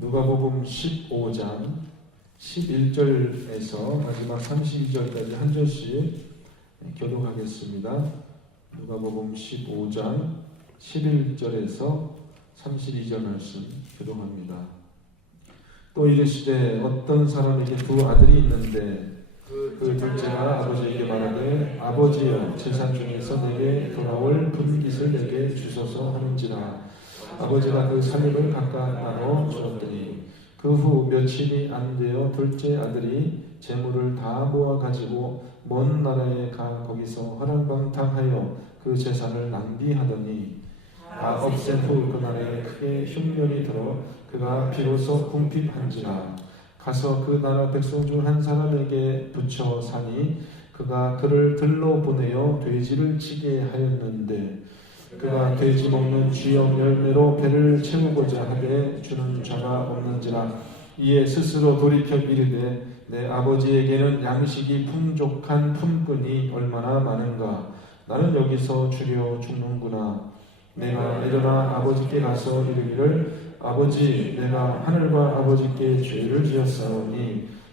누가복음 15장 11절에서 마지막 32절까지 한 절씩 교독하겠습니다. 누가복음 15장 11절에서 32절 말씀 교독합니다. 또 이르시되 어떤 사람에게 두 아들이 있는데 그 둘째가 아버지에게 말하되 아버지여 재산 중에서 내게 돌아올 분깃을 내게 주소서 하는지라 아버지가 그 살림을 각각 나눠 주었더니 그 후 며칠이 안 되어 둘째 아들이 재물을 다 모아 가지고 먼 나라에 가 거기서 허랑방탕하여 그 재산을 낭비하더니 다 없앤 후 그날에 크게 흉년이 들어 그가 비로소 궁핍한지라 가서 그 나라 백성 중 한 사람에게 붙여 사니 그가 그를 들러 보내어 돼지를 치게 하였는데 그가 돼지 먹는 쥐역 열매로 배를 채우고자 하되 주는 자가 없는지라 이에 스스로 돌이켜 이르되 내 아버지에게는 양식이 풍족한 품꾼이 얼마나 많은가. 나는 여기서 주려 죽는구나. 내가 일어나 아버지께 가서 이르기를 아버지 내가 하늘과 아버지께 죄를 지었사오니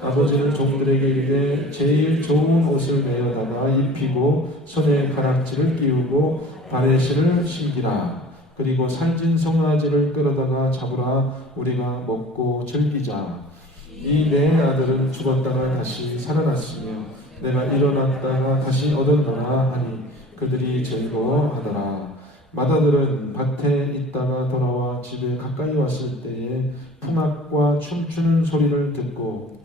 아버지는 종들에게 이르되 제일 좋은 옷을 내어다가 입히고 손에 가락지를 끼우고 발에 실을 신기라. 그리고 살찐 송아지를 끌어다가 잡으라. 우리가 먹고 즐기자. 이 내 아들은 죽었다가 다시 살아났으며 내가 일어났다가 다시 얻었노라 하니 그들이 즐거워하더라. 마다들은 밭에 있다가 돌아와 집에 가까이 왔을 때에 풍악과 춤추는 소리를 듣고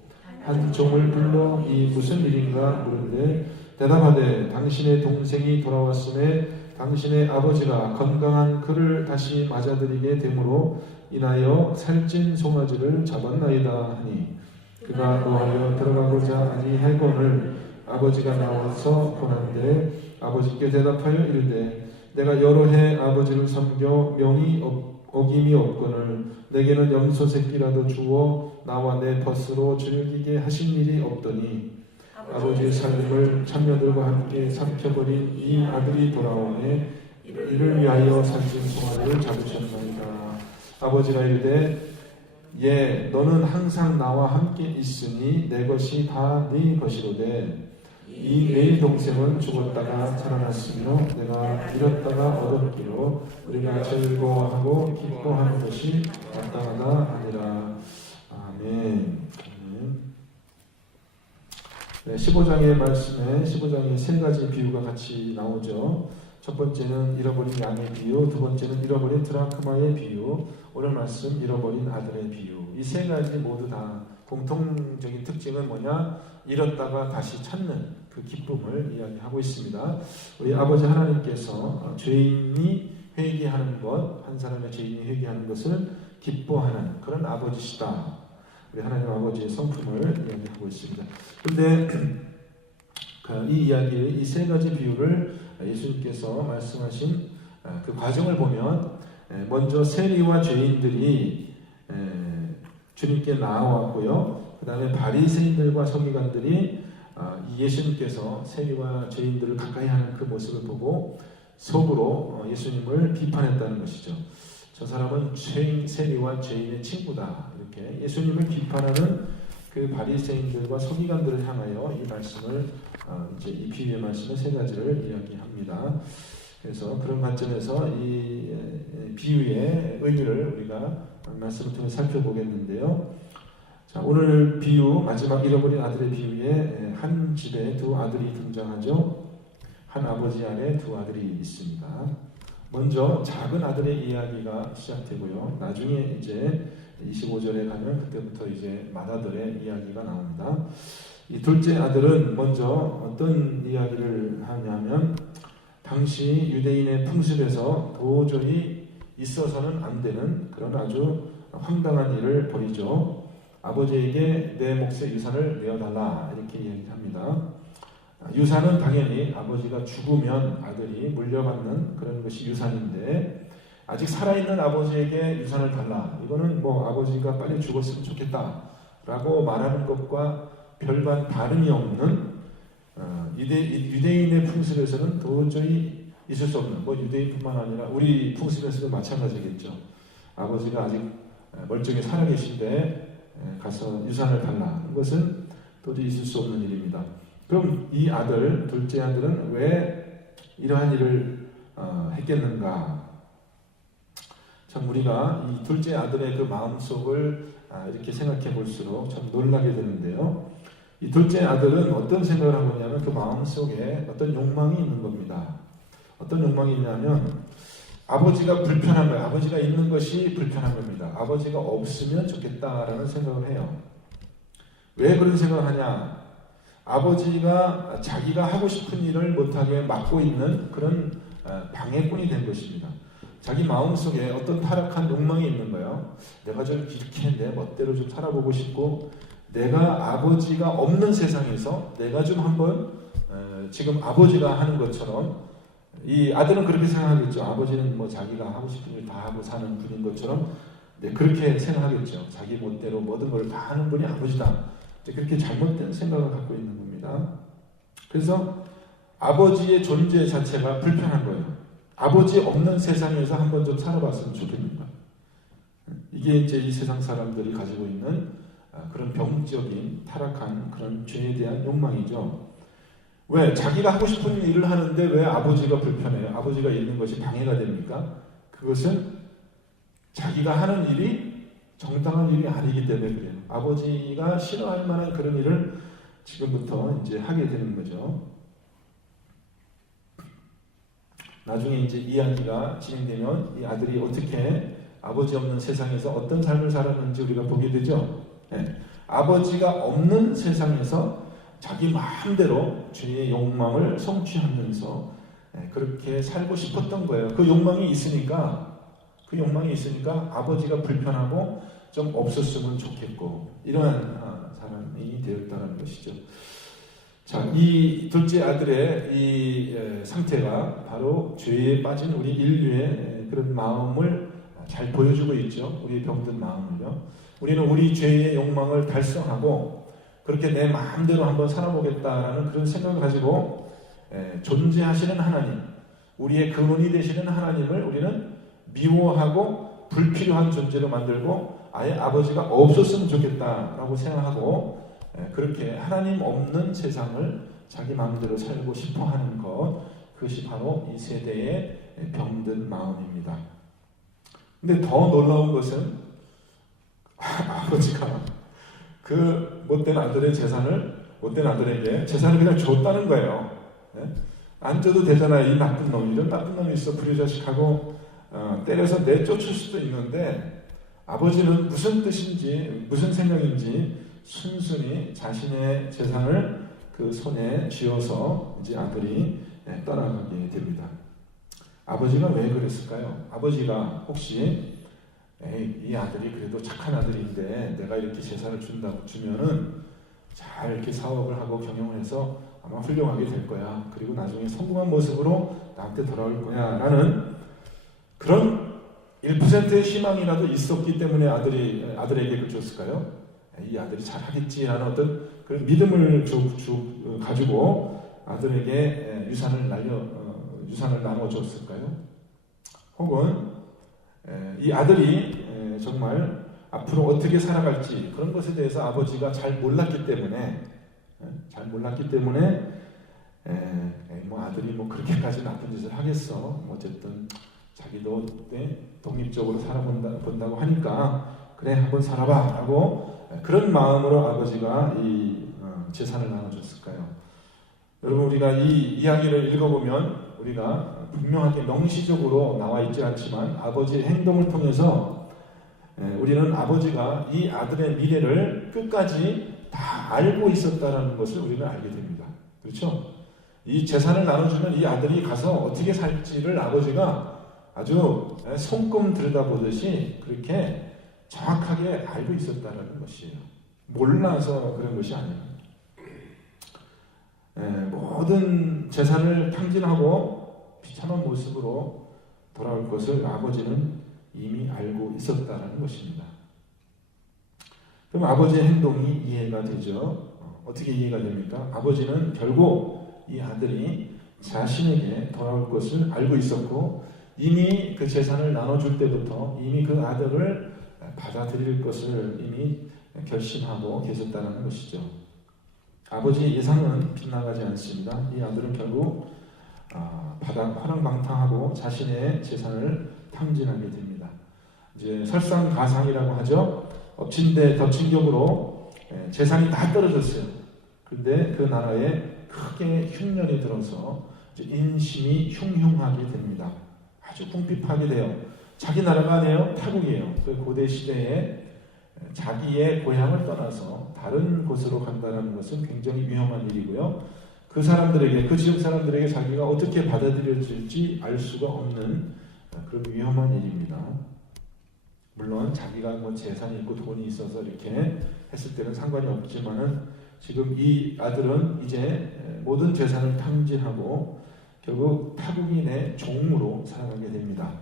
한 종을 불러 이 무슨 일인가 물은데 대답하되 당신의 동생이 돌아왔음에 당신의 아버지가 건강한 그를 다시 맞아들이게 되므로 인하여 살찐 송아지를 잡았나이다 하니 그가 노하여 들어가고자 아니하거늘 아버지가 나와서 보는데 아버지께 대답하여 이르되 내가 여러 해 아버지를 섬겨 명이 없 어김이 없거늘 내게는 염소 새끼라도 주어 나와 내 벗으로 즐기게 하신 일이 없더니 아버지의 삶을 참녀들과 함께 삼켜버린 이 아들이 돌아오매 이를 위하여 살찐 송아지를 잡으셨나이다. 아버지가 이르되 예 너는 항상 나와 함께 있으니 내 것이 다 네 것이로되 이내 동생은 죽었다가 살아났으며 내가 잃었다가 얻었기로 우리가 즐거워하고 기뻐하는 것이 마땅하다 아니라 아멘. 아멘. 네, 15장의 말씀에 15장에 세 가지 비유가 같이 나오죠. 첫 번째는 잃어버린 양의 비유, 두 번째는 잃어버린 드라크마의 비유, 오늘 말씀 잃어버린 아들의 비유. 이 세 가지 모두 다 공통적인 특징은 뭐냐? 잃었다가 다시 찾는 그 기쁨을 이야기하고 있습니다. 우리 아버지 하나님께서 죄인이 회개하는 것, 한 사람의 죄인이 회개하는 것을 기뻐하는 그런 아버지시다. 우리 하나님 아버지의 성품을 이야기하고 있습니다. 그런데 이 이야기, 이세 가지 비유를 예수님께서 말씀하신 그 과정을 보면 먼저 세리와 죄인들이 주님께 나와왔고요. 그 다음에 바리새인들과 서기관들이 예수님께서 세리와 죄인들을 가까이 하는 그 모습을 보고 속으로 예수님을 비판했다는 것이죠. 저 사람은 죄인, 세리와 죄인의 친구다. 이렇게 예수님을 비판하는 그 바리새인들과 서기관들을 향하여 이 말씀을 이제 이 비유의 말씀의 세 가지를 이야기합니다. 그래서 그런 관점에서 이 비유의 의미를 우리가 말씀을 통해 살펴보겠는데요. 자, 오늘 비유 마지막 잃어버린 아들의 비유에 한 집에 두 아들이 등장하죠. 한 아버지 안에 두 아들이 있습니다. 먼저 작은 아들의 이야기가 시작되고요. 나중에 이제 25절에 가면 그때부터 이제 맏아들의 이야기가 나옵니다. 이 둘째 아들은 먼저 어떤 이야기를 하냐면 당시 유대인의 풍습에서 도저히 있어서는 안 되는 그런 아주 황당한 일을 벌이죠. 아버지에게 내 몫의 유산을 내어달라 이렇게 얘기합니다. 유산은 당연히 아버지가 죽으면 아들이 물려받는 그런 것이 유산인데 아직 살아있는 아버지에게 유산을 달라 이거는 뭐 아버지가 빨리 죽었으면 좋겠다라고 말하는 것과 별반 다름이 없는 어, 유대, 유대인의 풍습에서는 도저히 있을 수 없는 뭐 유대인뿐만 아니라 우리 풍습에서도 마찬가지겠죠. 아버지가 아직 멀쩡히 살아계신데 가서 유산을 달라 이것은 도저히 있을 수 없는 일입니다. 그럼 이 아들 둘째 아들은 왜 이러한 일을 어, 했겠는가? 참 우리가 이 둘째 아들의 그 마음 속을 아, 이렇게 생각해 볼수록 참 놀라게 되는데요. 이 둘째 아들은 어떤 생각을 하고 있냐면 그 마음 속에 어떤 욕망이 있는 겁니다. 어떤 욕망이 있냐면 아버지가 불편한 거예요. 아버지가 있는 것이 불편한 겁니다. 아버지가 없으면 좋겠다라는 생각을 해요. 왜 그런 생각을 하냐? 아버지가 자기가 하고 싶은 일을 못하게 막고 있는 그런 어, 방해꾼이 된 것입니다. 자기 마음속에 어떤 타락한 욕망이 있는 거예요. 내가 좀 이렇게 내 멋대로 좀 살아보고 싶고 내가 아버지가 없는 세상에서 내가 좀 한번 어, 지금 아버지가 하는 것처럼 이 아들은 그렇게 생각하겠죠. 아버지는 뭐 자기가 하고 싶은 일 다 하고 사는 분인 것처럼 네, 그렇게 생각하겠죠. 자기 멋대로 모든 걸 다 하는 분이 아버지다. 그렇게 잘못된 생각을 갖고 있는 겁니다. 그래서 아버지의 존재 자체가 불편한 거예요. 아버지 없는 세상에서 한번 좀 살아봤으면 좋겠는가. 이게 이제 이 세상 사람들이 가지고 있는 아, 그런 병적인 타락한 그런 죄에 대한 욕망이죠. 왜? 자기가 하고 싶은 일을 하는데 왜 아버지가 불편해요? 아버지가 있는 것이 방해가 됩니까? 그것은 자기가 하는 일이 정당한 일이 아니기 때문에 그래요. 아버지가 싫어할 만한 그런 일을 지금부터 이제 하게 되는 거죠. 나중에 이제 이야기가 진행되면 이 아들이 어떻게 아버지 없는 세상에서 어떤 삶을 살았는지 우리가 보게 되죠. 네. 아버지가 없는 세상에서 자기 마음대로 죄의 욕망을 성취하면서 네, 그렇게 살고 싶었던 거예요. 그 욕망이 있으니까 그 욕망이 있으니까 아버지가 불편하고 좀 없었으면 좋겠고 이러한 아, 사람이 되었다는 것이죠. 자, 이 둘째 아들의 이 상태가 바로 죄에 빠진 우리 인류의 그런 마음을 잘 보여주고 있죠. 우리 병든 마음을요. 우리는 우리 죄의 욕망을 달성하고 그렇게 내 마음대로 한번 살아보겠다라는 그런 생각을 가지고 존재하시는 하나님, 우리의 근원이 되시는 하나님을 우리는 미워하고 불필요한 존재로 만들고 아예 아버지가 없었으면 좋겠다라고 생각하고 그렇게 하나님 없는 세상을 자기 마음대로 살고 싶어 하는 것, 그것이 바로 이 세대의 병든 마음입니다. 근데 더 놀라운 것은 아버지가 그 못된 아들의 재산을 못된 아들에게 재산을 그냥 줬다는 거예요. 안 줘도 되잖아요. 이 나쁜 놈, 이런 나쁜 놈이 있어 불효 자식하고 어, 때려서 내쫓을 수도 있는데 아버지는 무슨 뜻인지 무슨 생각인지 순순히 자신의 재산을 그 손에 쥐어서 이제 아들이 떠나가게 됩니다. 아버지가 왜 그랬을까요? 아버지가 혹시 에이, 이 아들이 그래도 착한 아들인데 내가 이렇게 재산을 준다고 주면은 잘 이렇게 사업을 하고 경영을 해서 아마 훌륭하게 될 거야. 그리고 나중에 성공한 모습으로 나한테 돌아올 거야. 라는 그런 1%의 희망이라도 있었기 때문에 아들이, 아들에게 그 줬을까요? 이 아들이 잘 하겠지라는 어떤 그런 믿음을 주, 주, 가지고 아들에게 유산을 날려, 어, 유산을 나눠줬을까요? 혹은 이 아들이 정말 앞으로 어떻게 살아갈지 그런 것에 대해서 아버지가 잘 몰랐기 때문에 잘 몰랐기 때문에 뭐 아들이 뭐 그렇게까지 나쁜 짓을 하겠어 뭐 어쨌든 자기도 독립적으로 살아본다 고 하니까 그래 한번 살아봐라고 그런 마음으로 아버지가 이 어, 재산을 나눠줬을까요? 여러분 우리가 이 이야기를 읽어보면 우리가 분명하게 명시적으로 나와 있지 않지만 아버지의 행동을 통해서 우리는 아버지가 이 아들의 미래를 끝까지 다 알고 있었다는 것을 우리는 알게 됩니다. 그렇죠? 이 재산을 나눠주면 이 아들이 가서 어떻게 살지를 아버지가 아주 손금 들여다보듯이 그렇게 정확하게 알고 있었다는 것이에요. 몰라서 그런 것이 아니에요. 예, 모든 재산을 탕진하고 비참한 모습으로 돌아올 것을 아버지는 이미 알고 있었다는 것입니다. 그럼 아버지의 행동이 이해가 되죠. 어, 어떻게 이해가 됩니까? 아버지는 결국 이 아들이 자신에게 돌아올 것을 알고 있었고 이미 그 재산을 나눠줄 때부터 이미 그 아들을 받아들일 것을 이미 결심하고 계셨다는 것이죠. 아버지의 예상은 빗나가지 않습니다. 이 아들은 결국 아, 바닥 화랑방탕하고 자신의 재산을 탕진하게 됩니다. 이제 설상가상이라고 하죠. 엎친 데 덮친 격으로 예, 재산이 다 떨어졌어요. 그런데 그 나라에 크게 흉년이 들어서 인심이 흉흉하게 됩니다. 아주 궁핍하게 돼요. 자기 나라가 아니에요. 타국이에요. 그 고대 시대에 자기의 고향을 떠나서 다른 곳으로 간다는 것은 굉장히 위험한 일이고요. 그 사람들에게 그 지역 사람들에게 자기가 어떻게 받아들여질지 알 수가 없는 그런 위험한 일입니다. 물론 자기가 뭐 재산이 있고 돈이 있어서 이렇게 했을 때는 상관이 없지만은 지금 이 아들은 이제 모든 재산을 탕진하고 결국 타국인의 종으로 살아가게 됩니다.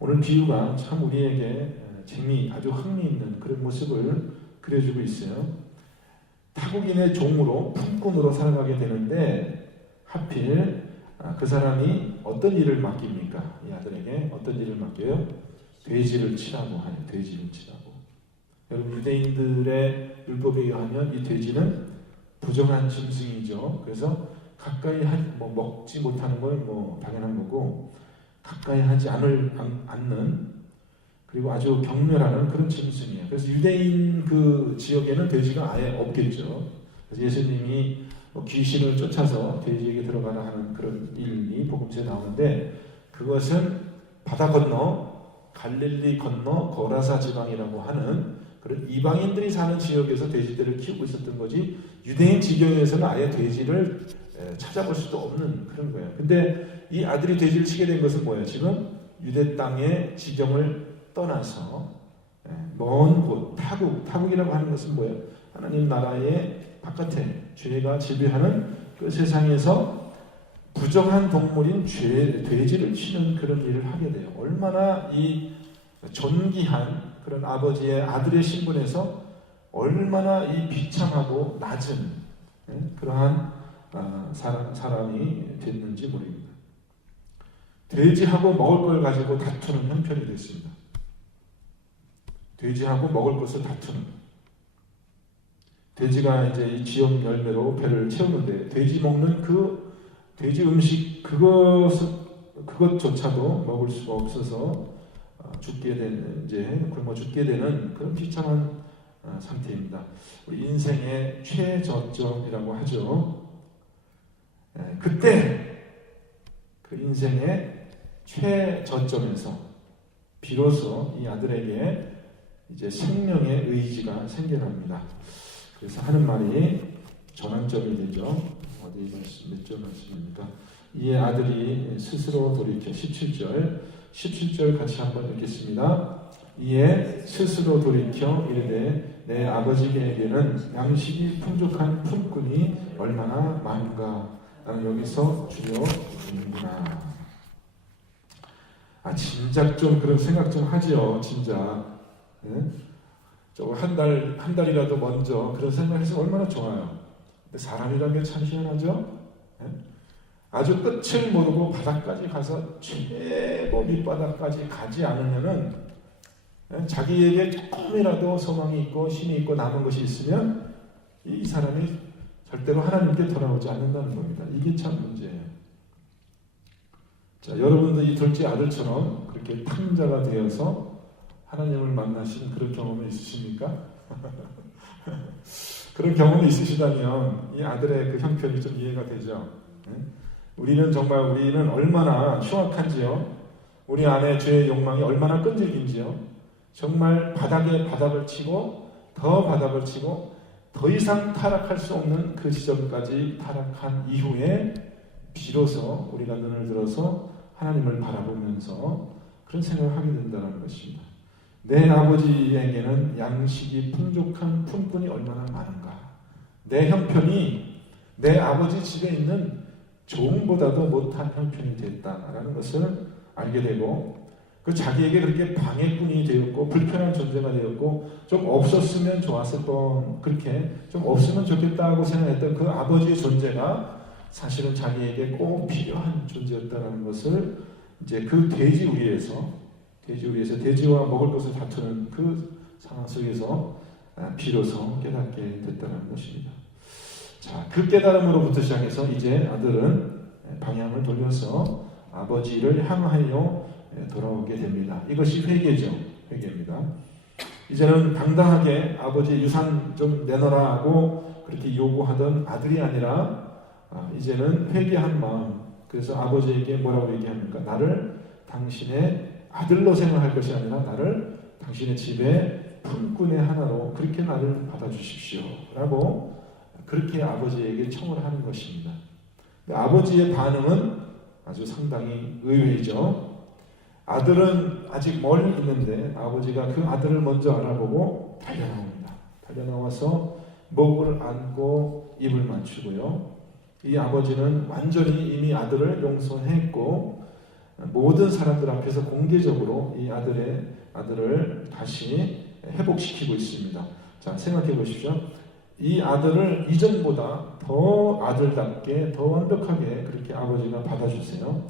오늘 비유가 참 우리에게 재미, 아주 흥미 있는 그런 모습을 그려주고 있어요. 타국인의 종으로 품꾼으로 살아가게 되는데 하필 아, 그 사람이 어떤 일을 맡깁니까? 이 아들에게 어떤 일을 맡겨요? 돼지를 치라고 하요 돼지를 치라고. 여러분 유대인들의 율법에 의하면 이 돼지는 부정한 짐승이죠. 그래서 가까이 하, 뭐 먹지 못하는 건 뭐 당연한 거고 가까이 하지 않을 않는 그리고 아주 경멸하는 그런 짐승이에요. 그래서 유대인 그 지역에는 돼지가 아예 없겠죠. 그래서 예수님이 뭐 귀신을 쫓아서 돼지에게 들어가라 하는 그런 일이 복음서에 나오는데 그것은 바다 건너 갈릴리 건너 거라사 지방이라고 하는 그런 이방인들이 사는 지역에서 돼지들을 키우고 있었던 거지 유대인 지경에서는 아예 돼지를 찾아볼 수도 없는 그런 거예요. 근데 이 아들이 돼지를 치게 된 것은 뭐예요? 지금 유대 땅의 지경을 떠나서 먼 곳, 타국, 타국이라고 하는 것은 뭐예요? 하나님 나라의 바깥에 죄가 지배하는 그 세상에서 부정한 동물인 죄, 돼지를 치는 그런 일을 하게 돼요. 얼마나 이 존귀한 그런 아버지의 아들의 신분에서 얼마나 이 비참하고 낮은 그러한 아, 사람, 사람 이 됐는지 모릅니다. 돼지하고 먹을 걸 가지고 다투는 형편이 됐습니다. 돼지하고 먹을 것을 다투는. 돼지가 이제 이 지역 열매로 배를 채우는데 돼지 먹는 그 돼지 음식 그것 그것조차도 먹을 수가 없어서 어, 죽게 되는 이제 굶어 죽게 되는 그런 비참한 어, 상태입니다. 우리 인생의 최저점이라고 하죠. 예, 그때 그 인생의 최저점에서 비로소 이 아들에게 이제 생명의 의지가 생겨납니다. 그래서 하는 말이 전환점이 되죠. 어디 몇점 말씀입니까? 이에 아들이 스스로 돌이켜 17절 17절 같이 한번 읽겠습니다. 이에 스스로 돌이켜 이르되 내 아버지에게는 양식이 풍족한 품꾼이 얼마나 많은가 나는 여기서 주여 주는구나. 아 진작 좀 그런 생각 좀 하지요. 진작. 예? 저한 달, 한 달이라도 먼저 그런 생각해서 얼마나 좋아요. 근데 사람이라는 게 참 희한하죠? 예? 아주 끝을 모르고 바닥까지 가서 최고 밑바닥까지 가지 않으면은 예? 자기에게 조금이라도 소망이 있고 힘이 있고 남은 것이 있으면 이 사람이 절대로 하나님께 돌아오지 않는다는 겁니다. 이게 참 문제예요. 자, 여러분도 이 둘째 아들처럼 그렇게 탕자가 되어서 하나님을 만나신 그런 경험이 있으십니까? 그런 경험이 있으시다면 이 아들의 그 형편이 좀 이해가 되죠. 네? 우리는 정말 우리는 얼마나 흉악한지요. 우리 안에 죄의 욕망이 얼마나 끈질긴지요. 정말 바닥에 바닥을 치고 더 바닥을 치고 더 이상 타락할 수 없는 그 지점까지 타락한 이후에 비로소 우리가 눈을 들어서 하나님을 바라보면서 그런 생각을 하게 된다는 것입니다. 내 아버지에게는 양식이 풍족한 품꾼이 얼마나 많은가. 내 형편이 내 아버지 집에 있는 종보다도 못한 형편이 됐다라는 것을 알게 되고 그 자기에게 그렇게 방해꾼이 되었고 불편한 존재가 되었고 좀 없었으면 좋았을 뻔 그렇게 좀 없으면 좋겠다고 생각했던 그 아버지의 존재가 사실은 자기에게 꼭 필요한 존재였다는 것을 이제 그 돼지 위에서 돼지 위에서 돼지와 먹을 것을 다투는 그 상황 속에서 아, 비로소 깨닫게 됐다는 것입니다. 자, 그 깨달음으로부터 시작해서 이제 아들은 방향을 돌려서 아버지를 향하여 돌아오게 됩니다. 이것이 회개죠. 회개입니다. 이제는 당당하게 아버지 유산 좀 내놔라 하고 그렇게 요구하던 아들이 아니라 아, 이제는 회개한 마음. 그래서 아버지에게 뭐라고 얘기합니까? 나를 당신의 아들로 생각할 것이 아니라 나를 당신의 집에 품꾼의 하나로 그렇게 나를 받아주십시오. 라고 그렇게 아버지에게 청을 하는 것입니다. 아버지의 반응은 아주 상당히 의외이죠. 아들은 아직 멀리 있는데 아버지가 그 아들을 먼저 알아보고 달려나옵니다. 달려나와서 목을 안고 입을 맞추고요. 이 아버지는 완전히 이미 아들을 용서했고 모든 사람들 앞에서 공개적으로 이 아들의 아들을 다시 회복시키고 있습니다. 자 생각해 보십시오. 이 아들을 이전보다 더 아들답게 더 완벽하게 그렇게 아버지가 받아주세요.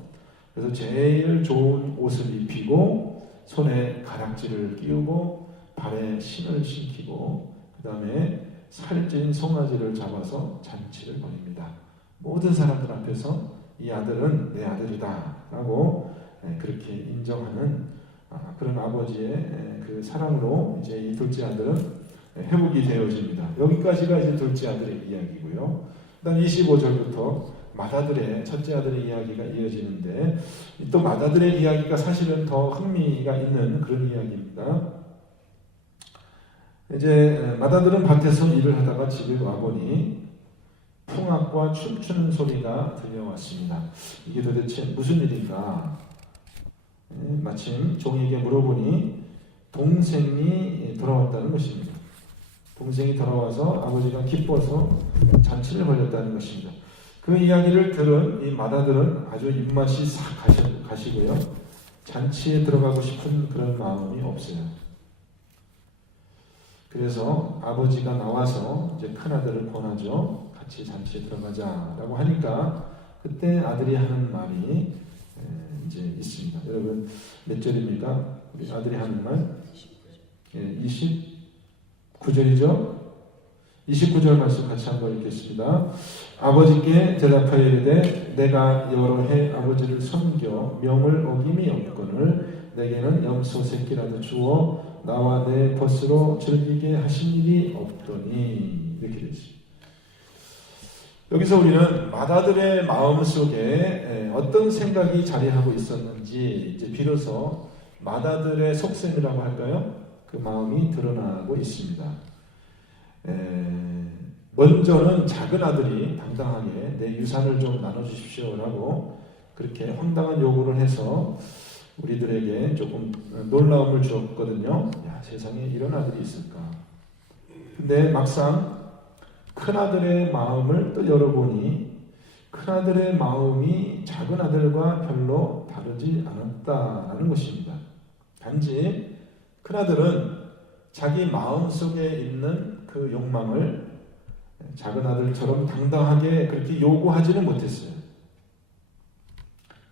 그래서 제일 좋은 옷을 입히고 손에 가락지를 끼우고 발에 신을 신기고 그 다음에 살찐 송아지를 잡아서 잔치를 벌입니다. 모든 사람들 앞에서 이 아들은 내 아들이다 라고 그렇게 인정하는 아, 그런 아버지의 그 사랑으로 이제 이 둘째 아들은 회복이 되어집니다. 여기까지가 이제 둘째 아들의 이야기고요. 그다음 25절부터 맏아들의 첫째 아들의 이야기가 이어지는데 또 맏아들의 이야기가 사실은 더 흥미가 있는 그런 이야기입니다. 이제 맏아들은 밭에서 일을 하다가 집에 와보니 풍악과 춤추는 소리가 들려왔습니다. 이게 도대체 무슨 일인가? 예, 마침 종에게 물어보니 동생이 돌아왔다는 것입니다. 동생이 돌아와서 아버지가 기뻐서 잔치를 벌였다는 것입니다. 그 이야기를 들은 이 마다들은 아주 입맛이 싹 가시, 가시고요. 잔치에 들어가고 싶은 그런 마음이 없어요. 그래서 아버지가 나와서 이제 큰아들을 권하죠. 같이 잔치에 들어가자라고 하니까 그때 아들이 하는 말이 이제 있습니다. 여러분 몇 절입니까? 우리 아들이 하는 말? 예, 29절이죠. 29절 말씀 같이 한번 읽겠습니다. 아버지께 대답하여 이르되 내가 여러 해 아버지를 섬겨 명을 어김이 없거늘 내게는 염소 새끼라도 주어 나와 내 벗으로 즐기게 하신 일이 없더니 이렇게 되지. 여기서 우리는 마다들의 마음 속에 어떤 생각이 자리하고 있었는지 이제 비로소 마다들의 속셈이라고 할까요? 그 마음이 드러나고 있습니다. 먼저는 작은 아들이 당당하게 내 유산을 좀 나눠주십시오라고 그렇게 황당한 요구를 해서 우리들에게 조금 놀라움을 주었거든요. 야, 세상에 이런 아들이 있을까? 근데 막상 큰 아들의 마음을 또 열어보니 큰 아들의 마음이 작은 아들과 별로 다르지 않았다라는 것입니다. 단지 큰 아들은 자기 마음 속에 있는 그 욕망을 작은 아들처럼 당당하게 그렇게 요구하지는 못했어요.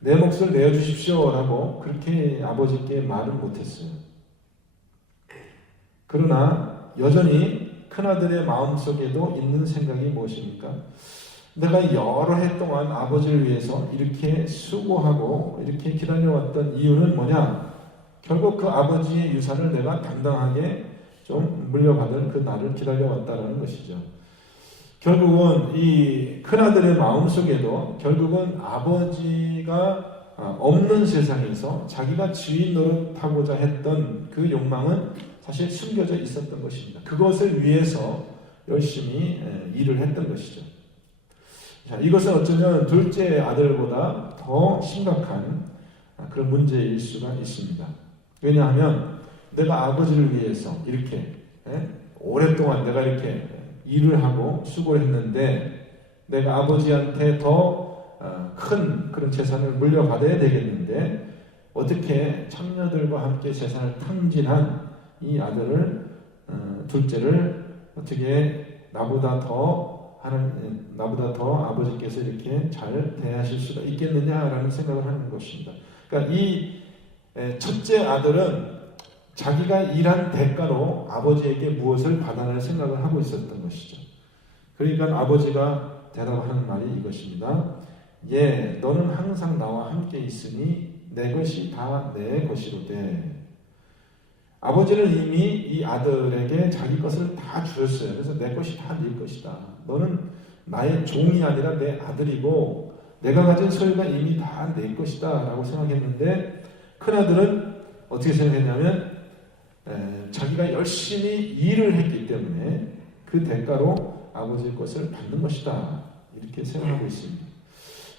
내 몫을 내어주십시오 라고 그렇게 아버지께 말은 못했어요. 그러나 여전히 큰아들의 마음속에도 있는 생각이 무엇입니까? 내가 여러 해 동안 아버지를 위해서 이렇게 수고하고 이렇게 기다려왔던 이유는 뭐냐? 결국 그 아버지의 유산을 내가 당당하게 좀 물려받을 그 날을 기다려왔다는 것이죠. 결국은 이 큰아들의 마음속에도 결국은 아버지가 아, 없는 세상에서 자기가 주인 노릇하고자 했던 그 욕망은 사실 숨겨져 있었던 것입니다. 그것을 위해서 열심히 일을 했던 것이죠. 자, 이것은 어쩌면 둘째 아들보다 더 심각한 아, 그런 문제일 수가 있습니다. 왜냐하면 내가 아버지를 위해서 이렇게 예? 오랫동안 내가 이렇게 일을 하고 수고를 했는데 내가 아버지한테 더 큰 그런 재산을 물려받아야 되겠는데 어떻게 청녀들과 함께 재산을 탕진한 이 아들을 어, 둘째를 어떻게 나보다 더 하는 나보다 더 아버지께서 이렇게 잘 대하실 수가 있겠느냐라는 생각을 하는 것입니다. 그러니까 이 에, 첫째 아들은 자기가 일한 대가로 아버지에게 무엇을 받아낼 생각을 하고 있었던 것이죠. 그러니까 아버지가 대답하는 말이 이것입니다. 예, 너는 항상 나와 함께 있으니 내 것이 다 내 것이로되. 아버지는 이미 이 아들에게 자기 것을 다 주었어요. 그래서 내 것이 다 네 것이다. 너는 나의 종이 아니라 내 아들이고 내가 가진 소유가 이미 다 내 것이다. 라고 생각했는데 큰아들은 어떻게 생각했냐면 에, 자기가 열심히 일을 했기 때문에 그 대가로 아버지의 것을 받는 것이다. 이렇게 생각하고 있습니다.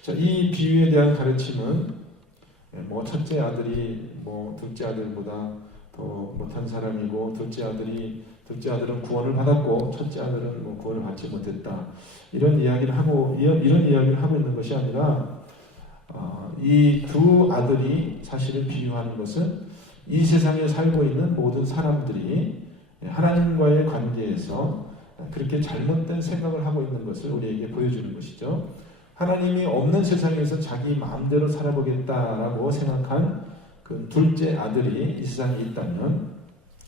자, 이 비유에 대한 가르침은 뭐 첫째 아들이 뭐 둘째 아들보다 더 못한 사람이고 둘째 아들이 둘째 아들은 구원을 받았고 첫째 아들은 뭐 구원을 받지 못했다 이런 이야기를 하고 이런, 이야기를 하고 있는 것이 아니라 어, 이두 아들이 사실을 비유하는 것은 이 세상에 살고 있는 모든 사람들이 하나님과의 관계에서 그렇게 잘못된 생각을 하고 있는 것을 우리에게 보여주는 것이죠. 하나님이 없는 세상에서 자기 마음대로 살아보겠다라고 생각한 그 둘째 아들이 이 세상에 있다면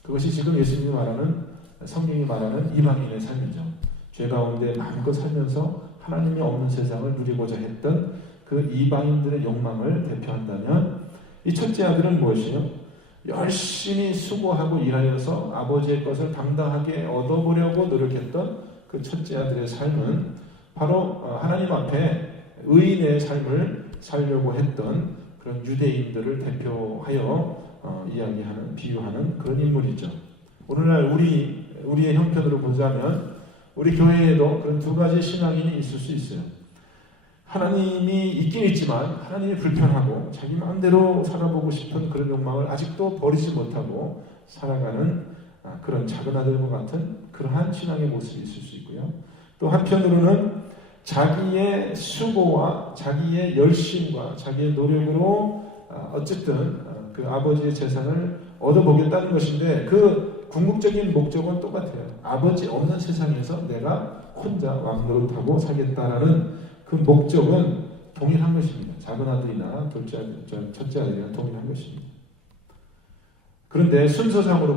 그것이 지금 예수님이 말하는 성경이 말하는 이방인의 삶이죠. 죄 가운데 마음껏 살면서 하나님이 없는 세상을 누리고자 했던 그 이방인들의 욕망을 대표한다면 이 첫째 아들은 무엇이요? 열심히 수고하고 일하여서 아버지의 것을 당당하게 얻어보려고 노력했던 그 첫째 아들의 삶은 바로 어, 하나님 앞에 의인의 삶을 살려고 했던 그런 유대인들을 대표하여 어, 이야기하는 비유하는 그런 인물이죠. 오늘날 우리 우리의 형편으로 보자면 우리 교회에도 그런 두 가지 신앙인이 있을 수 있어요. 하나님이 있긴 있지만 하나님이 불편하고 자기 마음대로 살아보고 싶은 그런 욕망을 아직도 버리지 못하고 살아가는 아, 그런 작은 아들과 같은 그러한 신앙의 모습이 있을 수 있고요. 또 한편으로는 자기의 수고와 자기의 열심과 자기의 노력으로 아, 어쨌든 아, 그 아버지의 재산을 얻어보겠다는 것인데 그 궁극적인 목적은 똑같아요. 아버지 없는 세상에서 내가 혼자 왕노릇하고 살겠다라는 그 목적은 동일한 것입니다. 작은 아들이나 둘째 아들, 첫째 아들이나 동일한 것입니다. 그런데 순서상으로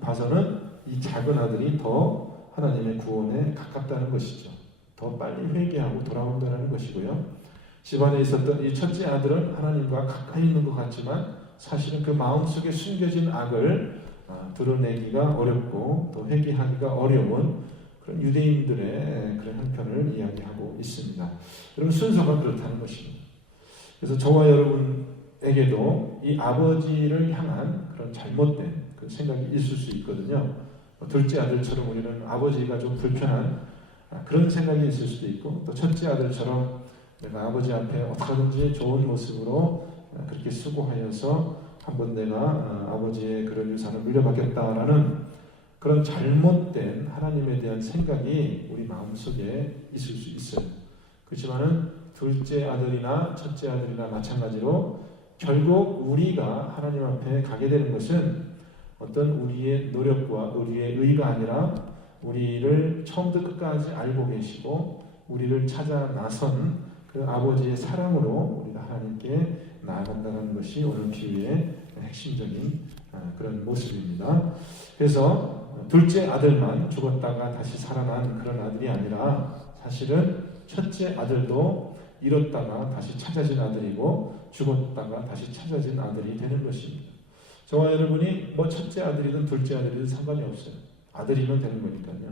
봐서는 이 작은 아들이 더 하나님의 구원에 가깝다는 것이죠. 더 빨리 회개하고 돌아온다는 것이고요. 집안에 있었던 이 첫째 아들은 하나님과 가까이 있는 것 같지만 사실은 그 마음속에 숨겨진 악을 아, 드러내기가 어렵고 또 회개하기가 어려운 그런 유대인들의 그런 형편을 이야기하고 있습니다. 여러분 순서가 그렇다는 것입니다. 그래서 저와 여러분에게도 이 아버지를 향한 그런 잘못된 그 생각이 있을 수 있거든요. 뭐 둘째 아들처럼 우리는 아버지가 좀 불편한 아, 그런 생각이 있을 수도 있고 또 첫째 아들처럼 내가 아버지 앞에 어떻게든지 좋은 모습으로 아, 그렇게 수고하여서 한번 내가 아, 아버지의 그런 유산을 물려받겠다라는 그런 잘못된 하나님에 대한 생각이 우리 마음속에 있을 수 있어요. 그렇지만은 둘째 아들이나 첫째 아들이나 마찬가지로 결국 우리가 하나님 앞에 가게 되는 것은 어떤 우리의 노력과 우리의 의가 아니라 우리를 처음부터 끝까지 알고 계시고 우리를 찾아 나선 그 아버지의 사랑으로 우리가 하나님께 나아간다는 것이 오늘 비유의 핵심적인 아, 그런 모습입니다. 그래서 둘째 아들만 죽었다가 다시 살아난 그런 아들이 아니라 사실은 첫째 아들도 잃었다가 다시 찾아진 아들이고 죽었다가 다시 찾아진 아들이 되는 것입니다. 저와 여러분이 뭐 첫째 아들이든 둘째 아들이든 상관이 없어요. 아들이면 되는 거니까요.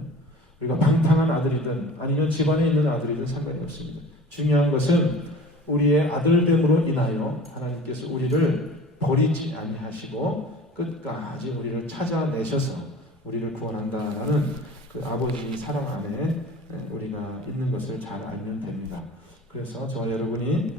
우리가 방탕한 아들이든 아니면 집안에 있는 아들이든 상관이 없습니다. 중요한 것은 우리의 아들됨으로 인하여 하나님께서 우리를 버리지 아니하시고 끝까지 우리를 찾아내셔서 우리를 구원한다라는 그 아버지의 사랑 안에 우리가 있는 것을 잘 알면 됩니다. 그래서 저 여러분이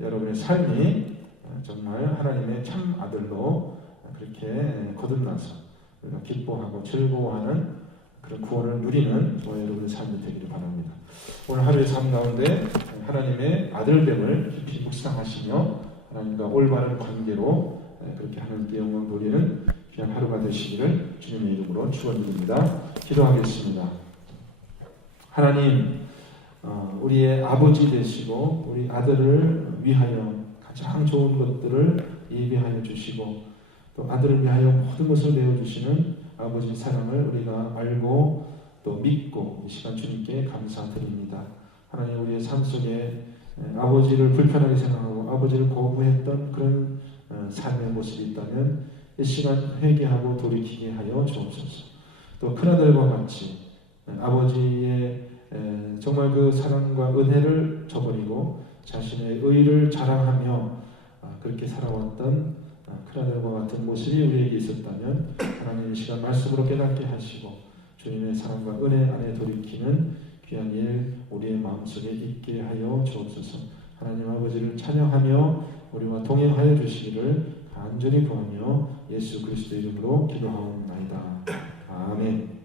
여러분의 삶이 정말 하나님의 참 아들로 그렇게 거듭나서 우리가 기뻐하고 즐거워하는 그런 구원을 누리는 저와 여러분의 삶이 되기를 바랍니다. 오늘 하루의 삶 가운데 하나님의 아들됨을 깊이 묵상하시며 하나님과 올바른 관계로 그렇게 하나님께 영광 돌리는 귀한 하루가 되시기를 주님의 이름으로 축원드립니다. 기도하겠습니다. 하나님 어, 우리의 아버지 되시고 우리 아들을 위하여 가장 좋은 것들을 예비하여 주시고 또 아들을 위하여 모든 것을 내어 주시는 아버지 사랑을 우리가 알고 또 믿고 이 시간 주님께 감사드립니다. 하나님 우리의 삶 속에 아버지를 불편하게 생각하고 아버지를 거부했던 그런 어, 삶의 모습이 있다면 이 시간 회개하고 돌이키게 하여 주옵소서. 또 큰아들과 같이 아버지의 정말 그 사랑과 은혜를 저버리고 자신의 의를 자랑하며 아, 그렇게 살아왔던 아, 큰아들과 같은 모습이 우리에게 있었다면 하나님 이 시간 말씀으로 깨닫게 하시고 주님의 사랑과 은혜 안에 돌이키는 귀한 일 우리의 마음속에 있게 하여 주옵소서. 하나님 아버지를 찬양하며 우리와 동행하여 주시기를 간절히 구하며 예수 그리스도 이름으로 기도하옵나이다. 아멘.